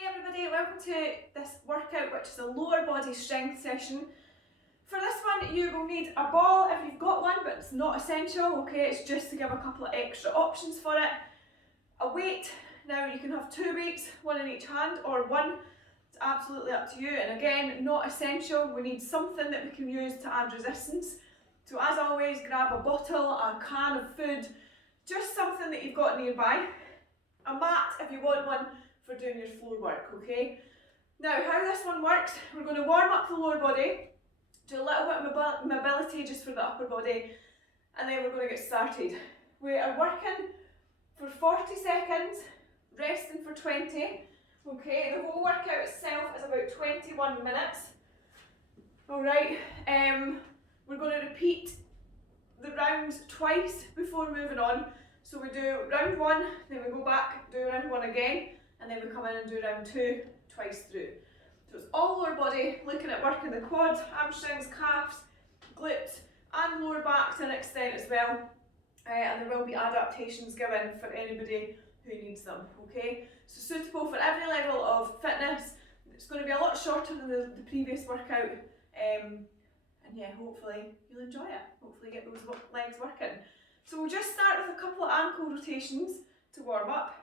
Hey everybody, welcome to this workout, which is a lower body strength session. For this one you will need a ball if you've got one, but it's not essential, okay? It's just to give a couple of extra options for it. A weight, now you can have two weights, one in each hand or one, it's absolutely up to you. And again, not essential, we need something that we can use to add resistance. So as always, grab a bottle, a can of food, just something that you've got nearby. A mat if you want one for doing your floor work, okay? Now, how this one works, we're going to warm up the lower body, do a little bit of mobility just for the upper body, and then we're going to get started. We are working for 40 seconds, resting for 20, okay? The whole workout itself is about 21 minutes, alright? We're going to repeat the rounds twice before moving on. So we do round one, then we go back, do round one again, and then we come in and do round two twice through. So it's all lower body, looking at working the quads, hamstrings, calves, glutes, and lower back to an extent as well. And there will be adaptations given for anybody who needs them, okay? So suitable for every level of fitness. It's going to be a lot shorter than the previous workout. And yeah, hopefully you'll enjoy it. Hopefully get those legs working. So we'll just start with a couple of ankle rotations to warm up,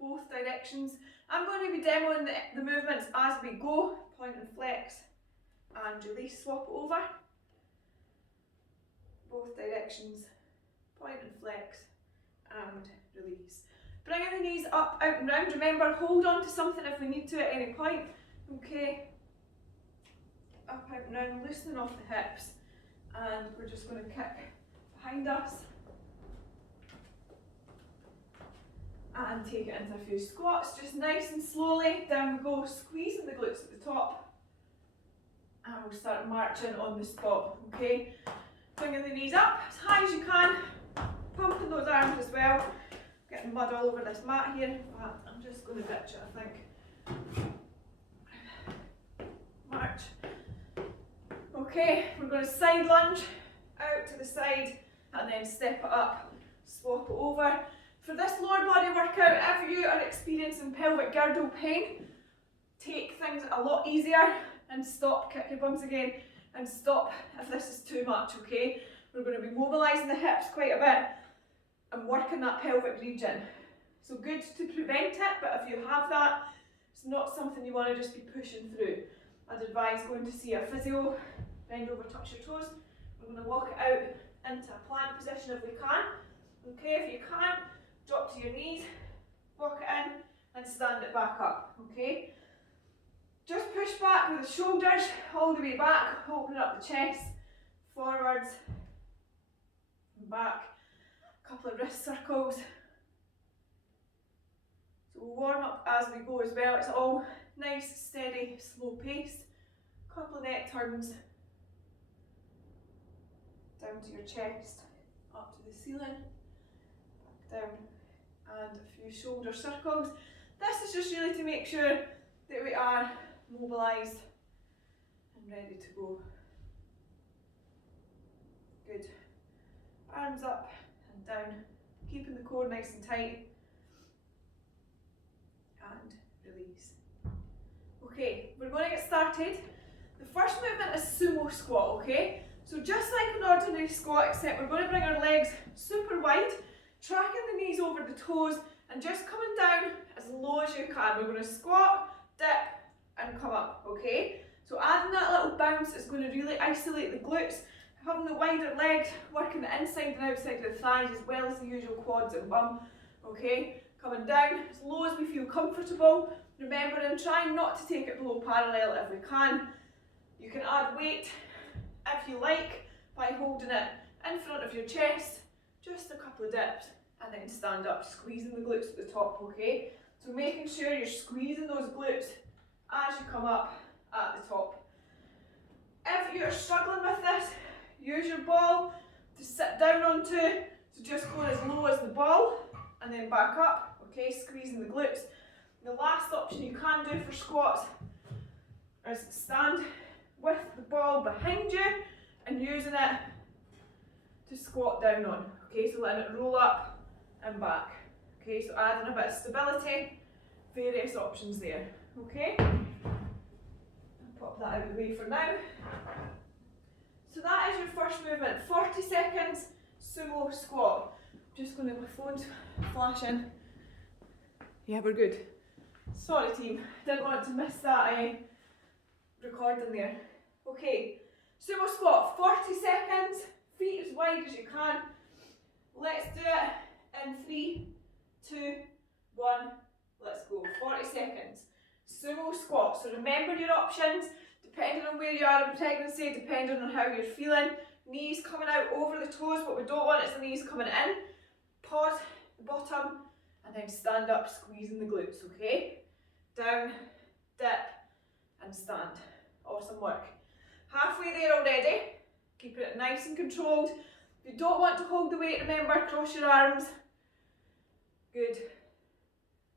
both directions. I'm going to be demoing the movements as we go, point and flex and release, swap it over. Both directions, point and flex and release. Bringing the knees up, out and round. Remember, hold on to something if we need to at any point, okay? Up, out and round, loosening off the hips, and we're just going to kick behind us and take it into a few squats, just nice and slowly. Down we go, squeezing the glutes at the top, and we'll start marching on the spot, okay? Bringing the knees up as high as you can, pumping those arms as well. Getting mud all over this mat here, but I'm just going to ditch it, I think. March. Okay, we're going to side lunge, out to the side, and then step it up, swap it over. For this lower body workout, if you are experiencing pelvic girdle pain, take things a lot easier and stop, kick your bums again, and stop if this is too much, okay? We're going to be mobilising the hips quite a bit and working that pelvic region. So good to prevent it, but if you have that, it's not something you want to just be pushing through. I'd advise going to see a physio, bend over, touch your toes. We're going to walk it out into a plank position if we can. Okay, if you can't, drop to your knees, walk it in and stand it back up, okay? Just push back with the shoulders all the way back, opening up the chest, forwards and back. A couple of wrist circles. So we'll warm up as we go as well. It's all nice, steady, slow pace. A couple of neck turns. Down to your chest, up to the ceiling, back down, and a few shoulder circles. This is just really to make sure that we are mobilised and ready to go. Good. Arms up and down, keeping the core nice and tight, and release. Okay, we're going to get started. The first movement is sumo squat, okay? So just like an ordinary squat, except we're going to bring our legs super wide, tracking the knees over the toes, and just coming down as low as you can. We're going to squat, dip, and come up, okay? So adding that little bounce is going to really isolate the glutes. Having the wider legs, working the inside and outside of the thighs, as well as the usual quads and bum, okay? Coming down as low as we feel comfortable. Remembering, trying not to take it below parallel if we can. You can add weight if you like, by holding it in front of your chest, just a couple of dips, and then stand up, squeezing the glutes at the top, okay? So making sure you're squeezing those glutes as you come up at the top. If you're struggling with this, use your ball to sit down onto, so just go as low as the ball, and then back up, okay? Squeezing the glutes. The last option you can do for squats is stand with the ball behind you and using it to squat down on, okay? So letting it roll up and back, okay? So adding a bit of stability, various options there, okay? Pop that out of the way for now. So that is your first movement, 40 seconds sumo squat. Just going to, my phone's flashing. Yeah, we're good. Sorry team, didn't want to miss that recording there. Okay, sumo squat, 40 seconds, feet as wide as you can. Let's do it in 3, 2, 1, let's go. 40 seconds. Sumo squat, so remember your options, depending on where you are in pregnancy, depending on how you're feeling. Knees coming out over the toes, what we don't want is the knees coming in. Pause the bottom, and then stand up, squeezing the glutes, okay? Down, dip, and stand. Awesome work. Halfway there already, keeping it nice and controlled. If you don't want to hold the weight, remember, cross your arms. Good.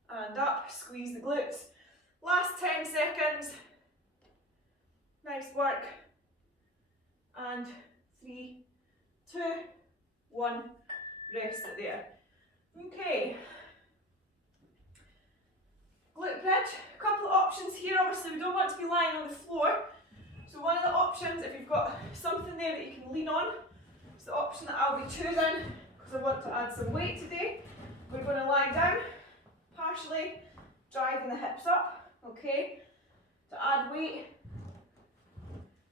And up, squeeze the glutes. Last 10 seconds. Nice work. And 3, 2, 1. Rest it there. Okay. Glute bridge. A couple of options here. Obviously, we don't want to be lying on the floor. So one of the options, if you've got something there that you can lean on, it's the option that I'll be choosing because I want to add some weight today. We're going to lie down, partially driving the hips up, okay? To add weight,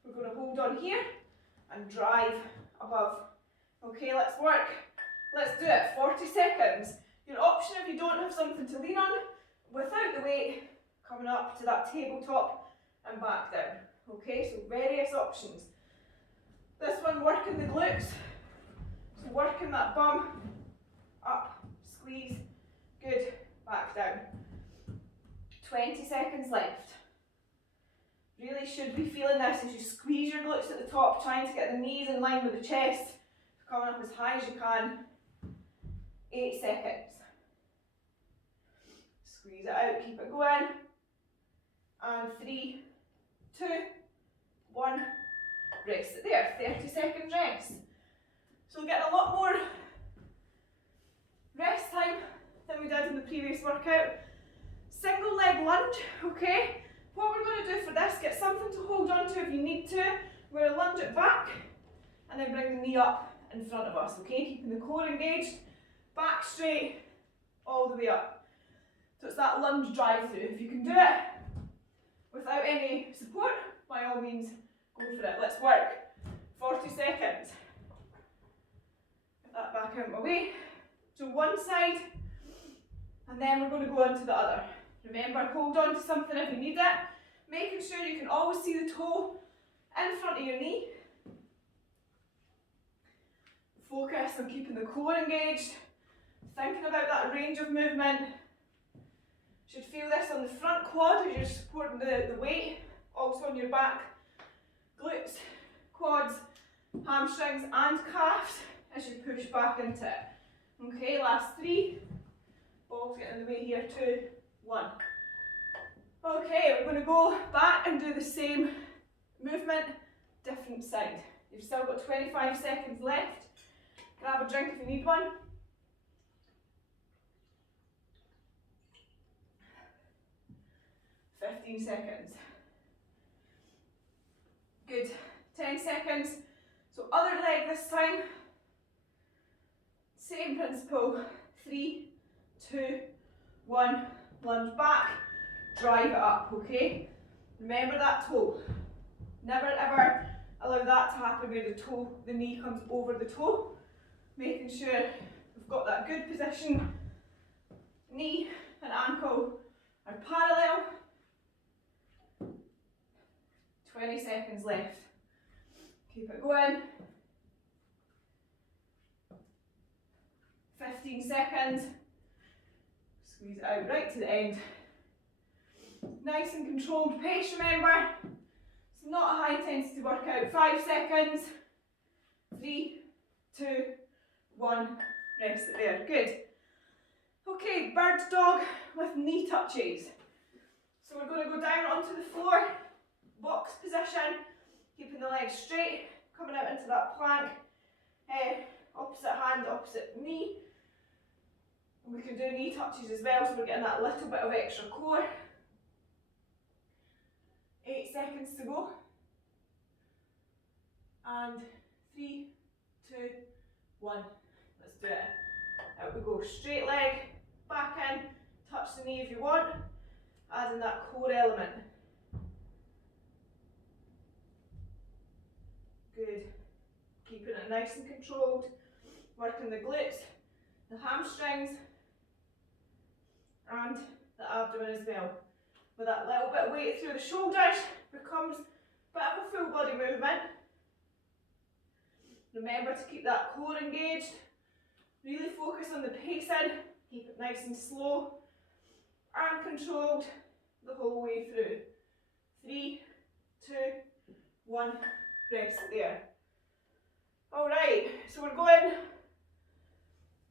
we're going to hold on here and drive above. Okay, let's work. Let's do it, 40 seconds. Your option if you don't have something to lean on, without the weight, coming up to that tabletop and back down. Okay, so various options. This one, working the glutes. So working that bum, up, squeeze, good, back down. 20 seconds left. Really should be feeling this as you squeeze your glutes at the top, trying to get the knees in line with the chest. Coming up as high as you can. 8 seconds. Squeeze it out, keep it going. And 3, 2, 1. Rest it there. 30 seconds rest. So we're getting a lot more rest time than we did in the previous workout. Single leg lunge, okay? What we're going to do for this, get something to hold on to if you need to. We're going to lunge it back and then bring the knee up in front of us, okay? Keeping the core engaged, back straight, all the way up. So it's that lunge drive through. If you can do it without any support, by all means, go for it. Let's work. 40 seconds. Get that back out of my way. So one side, and then we're going to go on to the other. Remember, hold on to something if you need it. Making sure you can always see the toe in front of your knee. Focus on keeping the core engaged. Thinking about that range of movement. Should feel this on the front quad as you're supporting the weight. Also on your back. Glutes, quads, hamstrings and calves as you push back into it. Okay, last 3. Balls get in the way here, 2, 1. Okay, we're going to go back and do the same movement, different side. You've still got 25 seconds left. Grab a drink if you need one. $15 seconds. Good. 10 seconds. So other leg this time. Same principle. 3, 2, 1. Lunge back. Drive it up, okay? Remember that toe. Never ever allow that to happen where the knee comes over the toe. Making sure we've got that good position. Knee and ankle are parallel. 20 seconds left. Keep it going. 15 seconds. Squeeze it out right to the end. Nice and controlled pace, remember. It's not a high intensity workout. 5 seconds. 3, 2, 1. Rest it there. Good. Okay, bird dog with knee touches. So we're going to go down onto the floor. Box position, keeping the legs straight, coming out into that plank, opposite hand, opposite knee. And we can do knee touches as well, so we're getting that little bit of extra core. 8 seconds to go. And 3, 2, 1. Let's do it. Out we go. Straight leg, back in, touch the knee if you want, adding that core element. Good. Keeping it nice and controlled. Working the glutes, the hamstrings, and the abdomen as well. With that little bit of weight through the shoulders, becomes a bit of a full body movement. Remember to keep that core engaged. Really focus on the pacing. Keep it nice and slow and controlled the whole way through. 3, 2, 1. Rest there. Alright, so we're going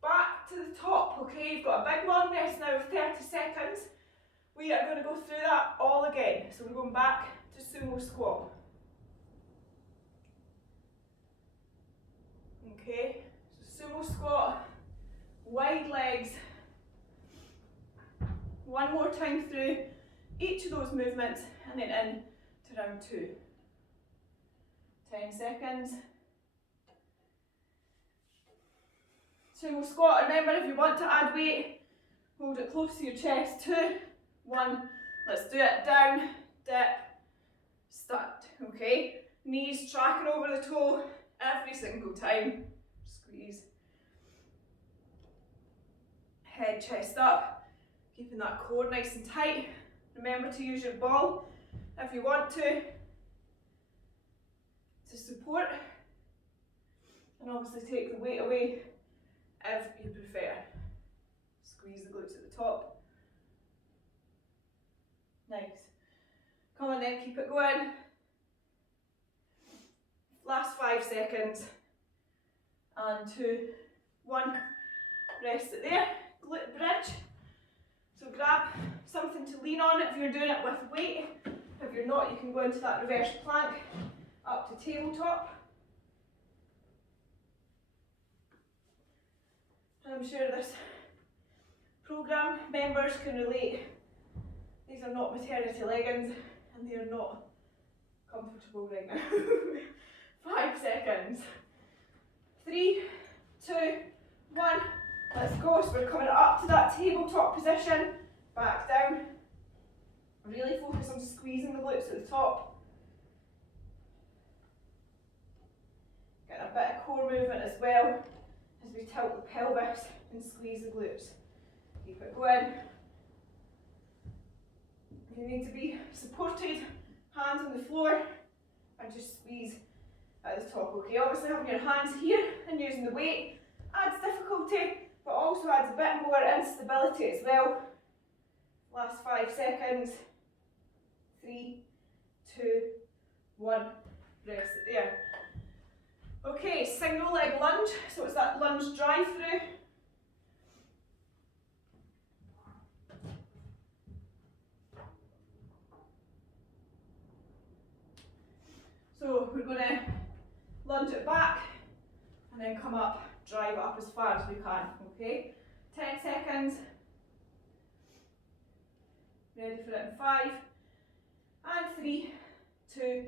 back to the top, okay? You've got a big long rest now of 30 seconds. We are going to go through that all again. So we're going back to sumo squat. Okay, so sumo squat, wide legs. One more time through each of those movements and then in to round 2. 10 seconds. Sumo squat, remember if you want to add weight, hold it close to your chest. 2, 1, let's do it. Down, dip, start, okay? Knees tracking over the toe every single time. Squeeze. Head, chest up, keeping that core nice and tight. Remember to use your ball if you want to support, and obviously take the weight away if you prefer. Squeeze the glutes at the top. Nice. Come on then, keep it going. Last 5 seconds. And 2, 1. Rest it there. Glute bridge. So grab something to lean on if you're doing it with weight. If you're not, you can go into that reverse plank up to tabletop. I'm sure this programme members can relate. These are not maternity leggings and they are not comfortable right now. 5 seconds. 3, 2, 1. Let's go. So we're coming up to that tabletop position. Back down. Really focus on squeezing the glutes at the top. Getting a bit of core movement as well as we tilt the pelvis and squeeze the glutes. Keep it going. You need to be supported, hands on the floor, and just squeeze at the top, okay? Obviously having your hands here and using the weight adds difficulty, but also adds a bit more instability as well. Last 5 seconds. 3, 2, 1. Rest it there. Okay, single leg lunge, so it's that lunge drive through. So we're going to lunge it back and then come up, drive it up as far as we can, okay? 10 seconds. Ready for it in 5, and 3, 2,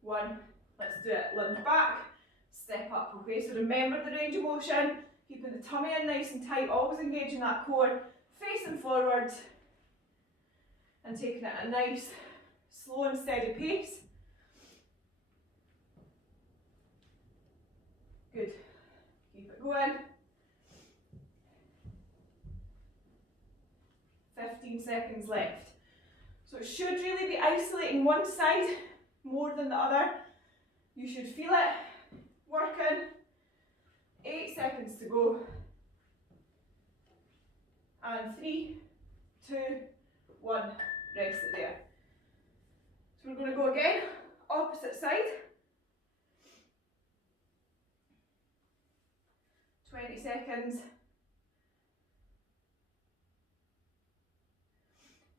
1. Let's do it. Lunge back, step up, okay? So remember the range of motion, keeping the tummy in nice and tight, always engaging that core, facing forwards, and taking it at a nice, slow and steady pace. Good. Keep it going. 15 seconds left. So it should really be isolating one side more than the other. You should feel it working. 8 seconds to go. And 3, 2, 1. Rest it there. So we're going to go again. Opposite side. 20 seconds.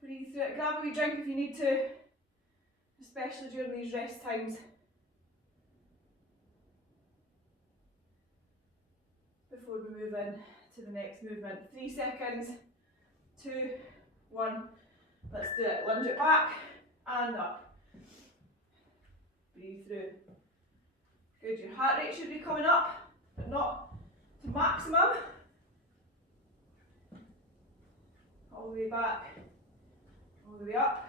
Breathe through it. Grab a wee drink if you need to, especially during these rest times. Before we move in to the next movement. 3 seconds. 2, 1. Let's do it. Lunge it back and up. Breathe through. Good, your heart rate should be coming up, but not to maximum. All the way back, all the way up.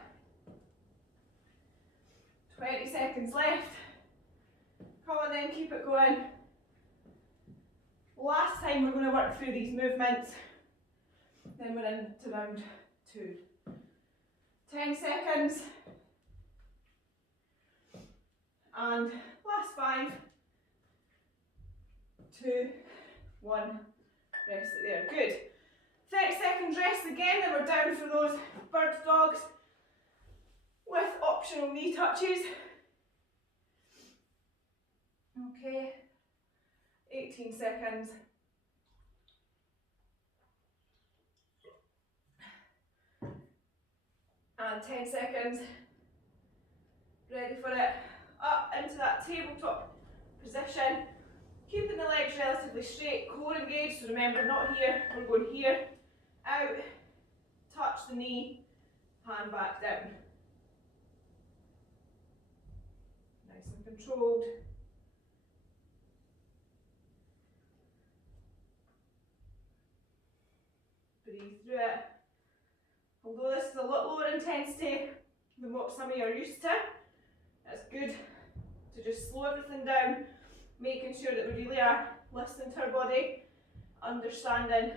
20 seconds left. Come on then, keep it going. Last time we're going to work through these movements. Then we're into round 2. 10 seconds. And last 5. 2, 1. Rest it there. Good. 30 seconds rest again, then we're down for those bird dogs with optional knee touches. Okay, 18 seconds. And 10 seconds. Ready for it. Up into that tabletop position. Keeping the legs relatively straight, core engaged, so remember not here, we're going here, out, touch the knee, hand back down. Nice and controlled. Breathe through it. Although this is a lot lower intensity than what some of you are used to, it's good to just slow everything down, making sure that we really are listening to our body, understanding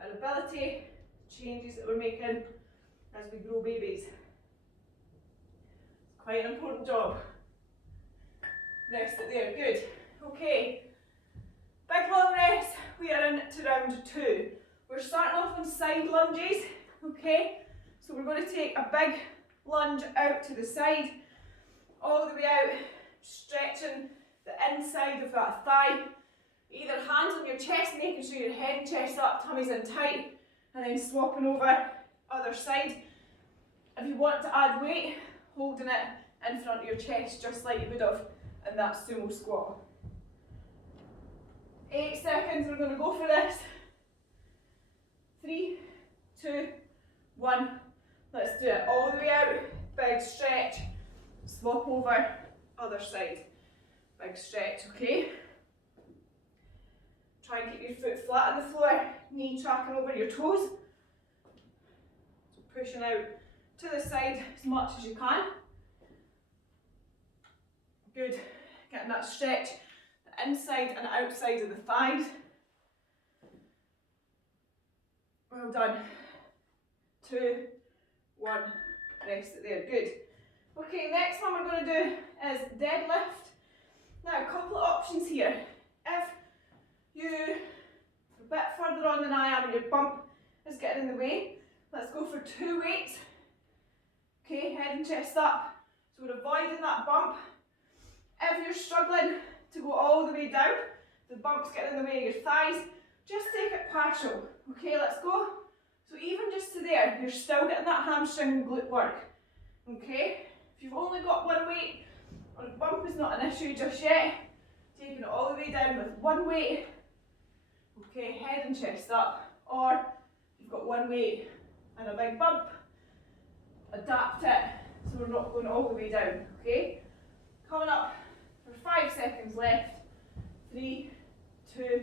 our ability, changes that we're making as we grow babies. It's quite an important job. Rest it there, good. Okay, big long rest, we are into round 2. We're starting off on side lunges, okay? So we're going to take a big lunge out to the side, all the way out, stretching the inside of that thigh. Either hands on your chest, making sure your head and chest up, tummy's in tight, and then swapping over other side. If you want to add weight, holding it in front of your chest, just like you would have in that sumo squat. 8 seconds, we're going to go for this. 3, 2, 1. Let's do it all the way out, big stretch, swap over, other side. Big stretch, okay? Try and keep your foot flat on the floor, knee tracking over your toes. So pushing out to the side as much as you can. Good, getting that stretch, the inside and outside of the thighs. Well done. 2, 1, rest it there, good. Okay, next one we're going to do is deadlift. Now, a couple of options here. If you're a bit further on than I am and your bump is getting in the way, let's go for 2 weights. Okay, head and chest up. So we're avoiding that bump. If you're struggling to go all the way down, the bump's getting in the way of your thighs, just take it partial. Okay, let's go. So even just to there, you're still getting that hamstring and glute work. Okay, if you've only got 1 weight, or the bump is not an issue just yet, taking it all the way down with 1 weight. Okay, head and chest up. Or you've got 1 weight and a big bump, adapt it so we're not going all the way down. Okay, coming up for 5 seconds left. 3, 2,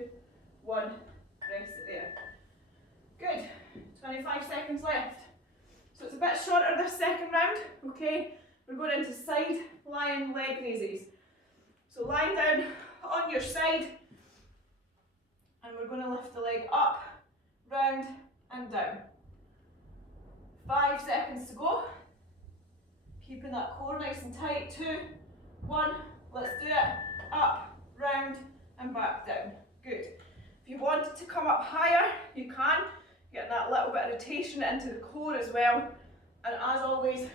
1, rest it there. Good, 25 seconds left. So it's a bit shorter this second round, okay? We're going into side lying leg raises. So lying down on your side, and we're going to lift the leg up, round and down. 5 seconds to go. Keeping that core nice and tight. 2, 1, let's do it. Up, round and back down. Good. If you want it to come up higher, you can. Get that little bit of rotation into the core as well. And as always,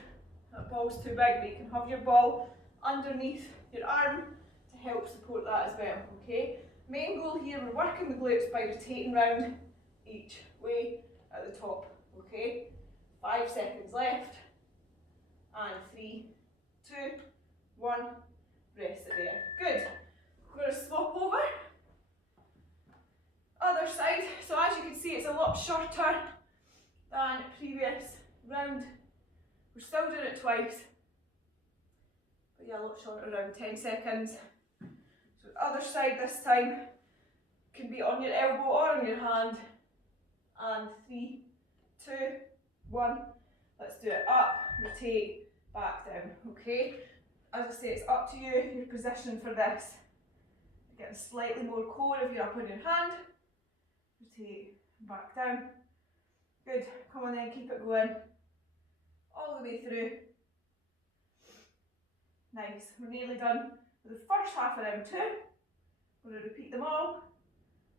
that ball's too big, but you can have your ball underneath your arm to help support that as well, okay? Main goal here, we're working the glutes by rotating round each way at the top, okay? 5 seconds left. And 3, 2, 1, rest it there. Good. We're going to swap over. Other side. So as you can see, it's a lot shorter than previous round. We're still doing it twice. but yeah, a lot shorter, around 10 seconds. So other side this time, can be on your elbow or on your hand. And 3, 2, 1. Let's do it. Up, rotate, back down. Okay? As I say, it's up to you, your position for this. Getting slightly more core if you're up on your hand. Rotate, back down. Good. Come on then, keep it going. All the way through. Nice. We're nearly done with the first half of round 2. We're going to repeat them all.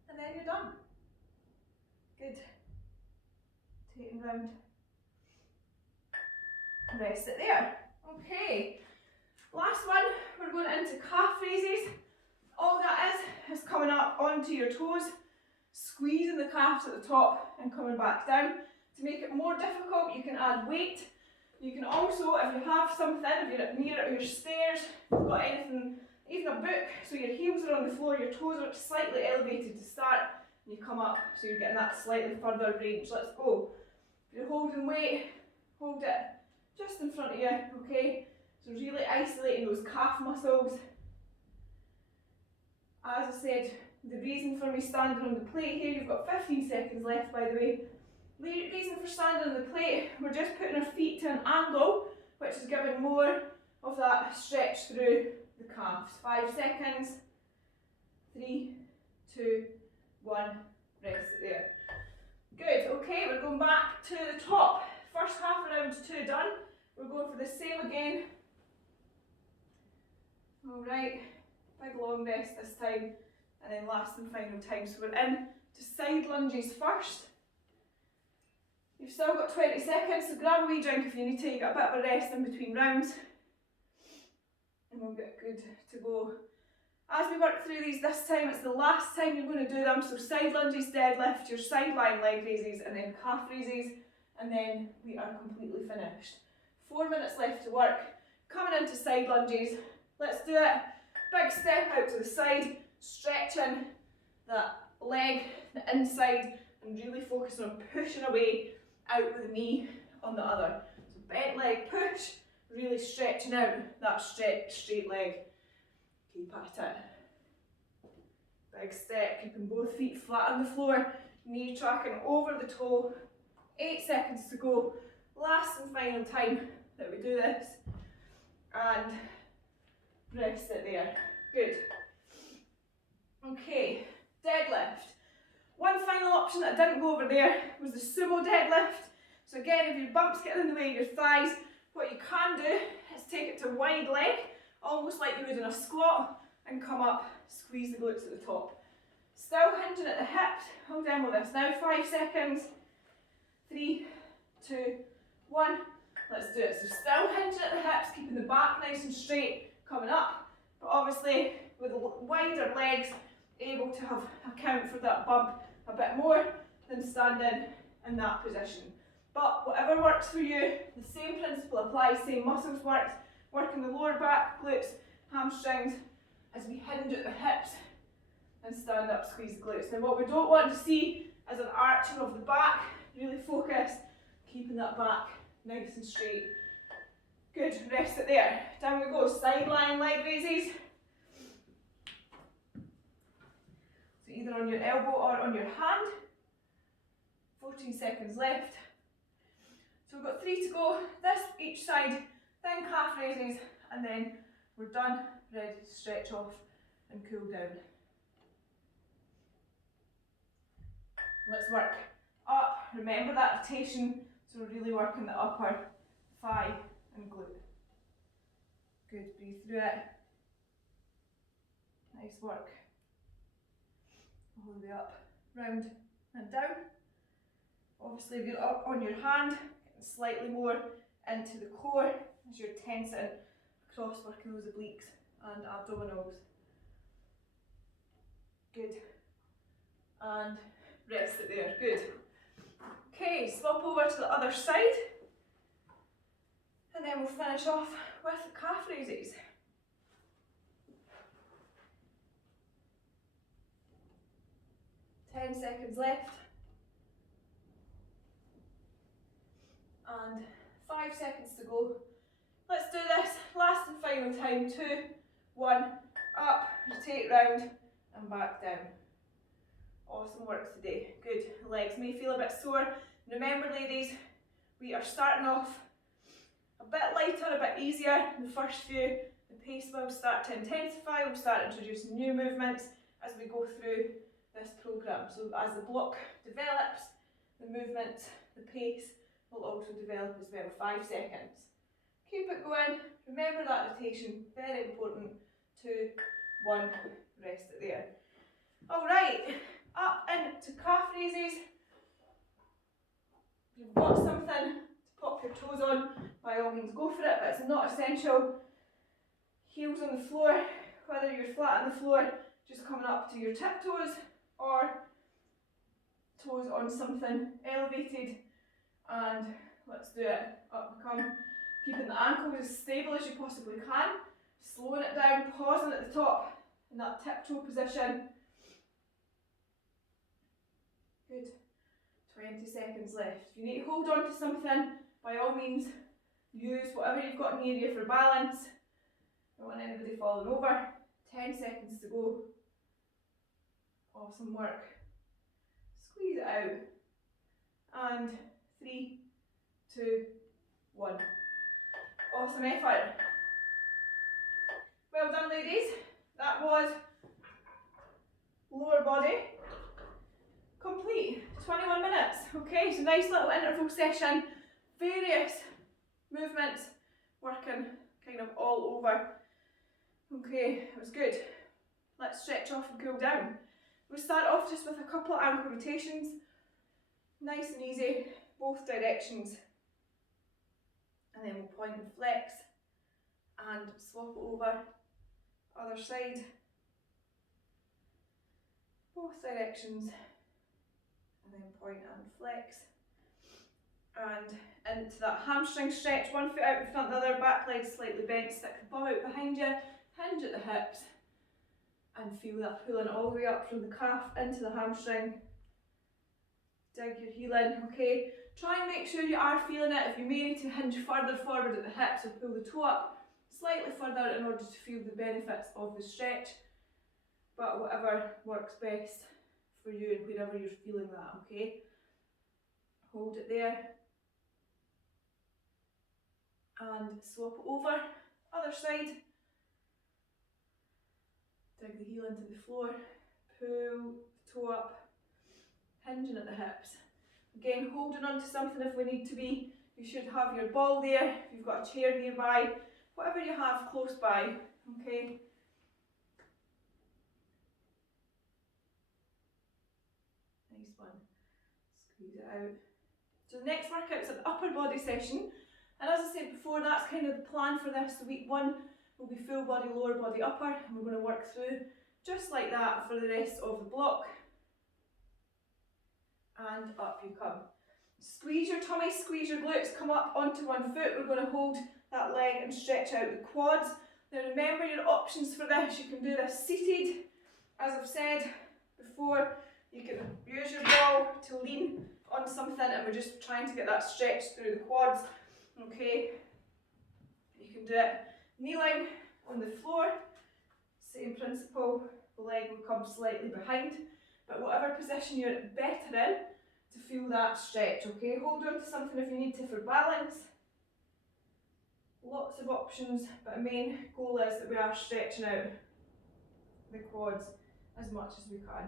And then you're done. Good. Rotating round. Rest it there. Okay. Last one, we're going into calf raises. All that is coming up onto your toes, squeezing the calves at the top and coming back down. To make it more difficult, you can add weight. You can also, if you have something, if you're near your stairs, if you've got anything, even a book, so your heels are on the floor, your toes are slightly elevated to start, and you come up, so you're getting that slightly further range. Let's go. If you're holding weight, hold it just in front of you, okay? So really isolating those calf muscles. As I said, the reason for me standing on the plate here, you've got 15 seconds left by the way. The reason for standing on the plate, we're just putting our feet to an angle, which is giving more of that stretch through the calves. 5 seconds. 3, 2, 1, rest it there. Good, okay, we're going back to the top. First half of round 2 done. We're going for the same again. Alright, big long rest this time, and then last and final time. So we're in to side lunges first. You've still got 20 seconds, so grab a wee drink if you need to. You get a bit of a rest in between rounds, and we'll get good to go. As we work through these this time, it's the last time you're going to do them. So side lunges, deadlift, your side lying leg raises, and then calf raises, and then we are completely finished. 4 minutes left to work. Coming into side lunges. Let's do it. Big step out to the side, stretching that leg, the inside, and really focusing on pushing away out with the knee on the other. So bent leg push, really stretching out that straight leg. Keep at it. Big step, keeping both feet flat on the floor, knee tracking over the toe. 8 seconds to go. Last and final time that we do this. And rest it there. Good. Okay, deadlift. One final option that I didn't go over there was the sumo deadlift. So again, if your bumps get in the way of your thighs, what you can do is take it to wide leg, almost like you would in a squat, and come up, squeeze the glutes at the top. Still hinging at the hips. I'll demo this now. 5 seconds. 3, 2, 1. Let's do it. So still hinging at the hips, keeping the back nice and straight, coming up, but obviously with wider legs, able to have account for that bump a bit more than standing in that position. But whatever works for you, the same principle applies, same muscles works, working the lower back, glutes, hamstrings, as we hinge at the hips and stand up, squeeze the glutes. Now what we don't want to see is an arching of the back, really focus, keeping that back nice and straight. Good, rest it there. Down we go, side lying leg raises. So either on your elbow or on your hand. 14 seconds left. So we've got 3 to go. This each side, then calf raises, and then we're done, ready to stretch off and cool down. Let's work up. Remember that rotation, so we're really working the upper thigh and glute. Good, breathe through it. Nice work. All the way up, round and down. Obviously, if you're up on your hand, getting slightly more into the core as you're tensing across, working those obliques and abdominals. Good. And rest it there. Good. Okay, swap over to the other side. And then we'll finish off with calf raises. Ten seconds left. And 5 seconds to go. Let's do this last and final time. 2, 1, up, rotate round and back down. Awesome work today. Good. The legs may feel a bit sore. Remember ladies, we are starting off a bit lighter, a bit easier. The first few, the pace will start to intensify. We'll start introducing new movements as we go through this programme. So as the block develops, the movement, the pace will also develop as well. 5 seconds. Keep it going. Remember that rotation, very important. 2, 1, rest it there. Alright, up into calf raises. If you've got something to pop your toes on, by all means go for it, but it's not essential. Heels on the floor, whether you're flat on the floor, just coming up to your tiptoes, or toes on something elevated, and let's do it. Up we come, keeping the ankles as stable as you possibly can, slowing it down, pausing at the top in that tiptoe position. Good. 20 seconds left. If you need to hold on to something, by all means use whatever you've got in the area for balance. Don't want anybody falling over. 10 seconds to go. Awesome work. Squeeze it out. And 3, 2, 1. Awesome effort. Well done ladies. That was lower body complete. 21 minutes. Okay, so nice little interval session. Various movements working kind of all over. Okay, it was good. Let's stretch off and cool down. We'll start off just with a couple of ankle rotations. Nice and easy, both directions. And then we'll point and flex and swap it over. Other side. Both directions. And then point and flex. And into that hamstring stretch, one foot out in front, the other, back leg slightly bent, stick the bum out behind you, hinge at the hips, and feel that pulling all the way up from the calf into the hamstring. Dig your heel in, okay? Try and make sure you are feeling it. If you may need to hinge further forward at the hips or pull the toe up slightly further in order to feel the benefits of the stretch, but whatever works best for you and wherever you're feeling that, okay? Hold it there. And swap it over, other side. Dig the heel into the floor, pull the toe up, hinging at the hips. Again, holding on to something if we need to be. You should have your ball there, if you've got a chair nearby, whatever you have close by, okay? Nice one. Squeeze it out. So the next workout's an upper body session. And as I said before, that's kind of the plan for this. So week 1 will be full body, lower body, upper, and we're going to work through just like that for the rest of the block. And up you come. Squeeze your tummy, squeeze your glutes, come up onto one foot. We're going to hold that leg and stretch out the quads. Now remember your options for this. You can do this seated, as I've said before. You can use your ball to lean on something, and we're just trying to get that stretch through the quads. Okay, you can do it kneeling on the floor, same principle, the leg will come slightly behind, but whatever position you're better in to feel that stretch, okay? Hold on to something if you need to for balance. Lots of options, but the main goal is that we are stretching out the quads as much as we can.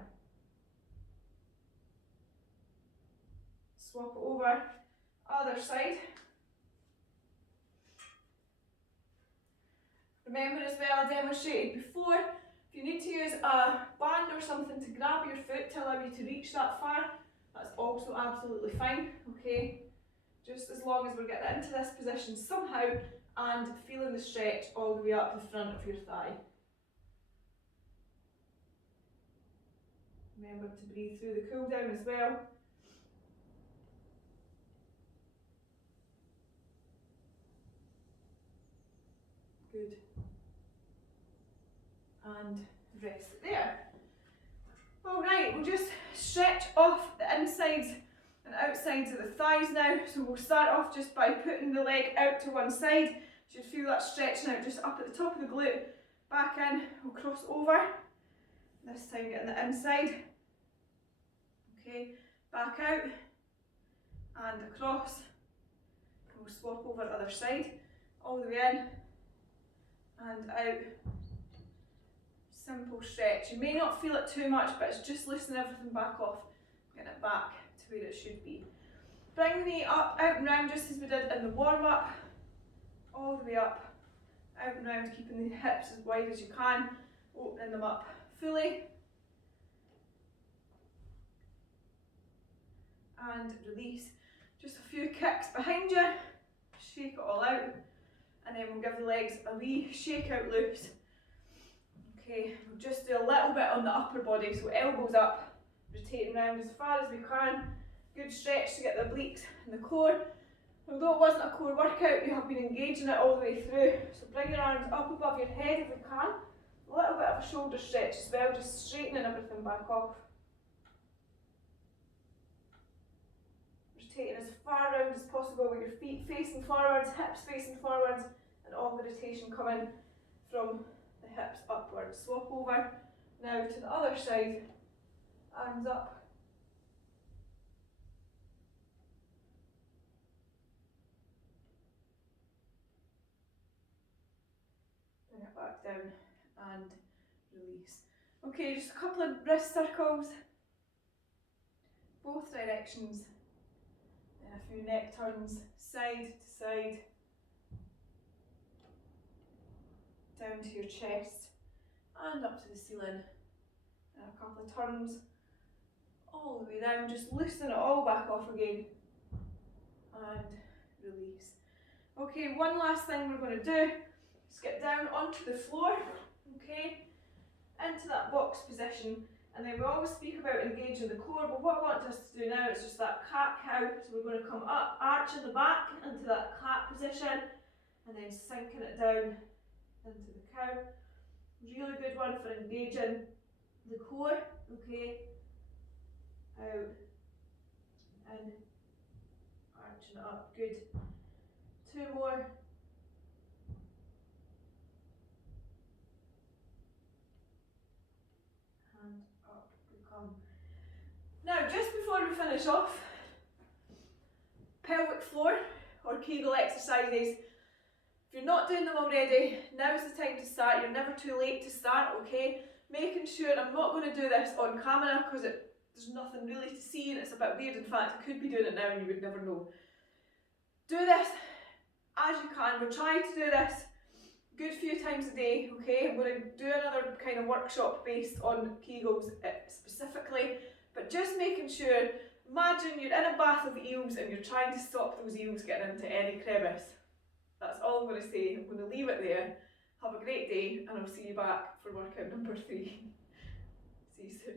Swap it over, other side. Remember as well, I demonstrated before, if you need to use a band or something to grab your foot to allow you to reach that far, that's also absolutely fine, okay? Just as long as we're getting into this position somehow and feeling the stretch all the way up the front of your thigh. Remember to breathe through the cool down as well. Good. And rest it there. Alright, we'll just stretch off the insides and outsides of the thighs now. So we'll start off just by putting the leg out to one side, Should feel that stretching out just up at the top of the glute. Back in, we'll cross over. This time getting the inside. Okay, back out and across. We'll swap over the other side. All the way in and out. Simple stretch. You may not feel it too much, but it's just loosening everything back off, getting it back to where it should be. Bring the knee up, out and round, just as we did in the warm-up. All the way up, out and round, keeping the hips as wide as you can, opening them up fully. And release. Just a few kicks behind you, shake it all out, and then we'll give the legs a wee shake out loose. Okay, we'll just do a little bit on the upper body, so elbows up, rotating around as far as we can. Good stretch to get the obliques and the core. Although it wasn't a core workout, you have been engaging it all the way through. So bring your arms up above your head if you can. A little bit of a shoulder stretch as well, just straightening everything back off. Rotating as far around as possible with your feet facing forwards, hips facing forwards, and all the rotation coming from the hips upwards. Swap over now to the other side, arms up. Bring it back down and release. Okay, just a couple of wrist circles, both directions, and a few neck turns, side to side, down to your chest and up to the ceiling, and a couple of turns all the way down, just loosening it all back off again and release. Okay, one last thing we're going to do is get down onto the floor, okay, into that box position, and then we always speak about engaging the core, but what I want us to do now is just that cat-cow. So we're going to come up, arching the back into that cat position, and then sinking it down into the cow. Really good one for engaging the core, okay, out, in, arching it up, good. Two more. And up we come. Now, just before we finish off, pelvic floor or Kegel exercises. If you're not doing them already, now is the time to start. You're never too late to start, okay? Making sure, I'm not going to do this on camera because there's nothing really to see and it's a bit weird. In fact, I could be doing it now and you would never know. Do this as you can. We're trying to do this a good few times a day, okay? I'm going to do another kind of workshop based on Kegels specifically, but just making sure, imagine you're in a bath of eels and you're trying to stop those eels getting into any crevice. That's all I'm going to say. I'm going to leave it there. Have a great day and I'll see you back for workout number 3. See you soon.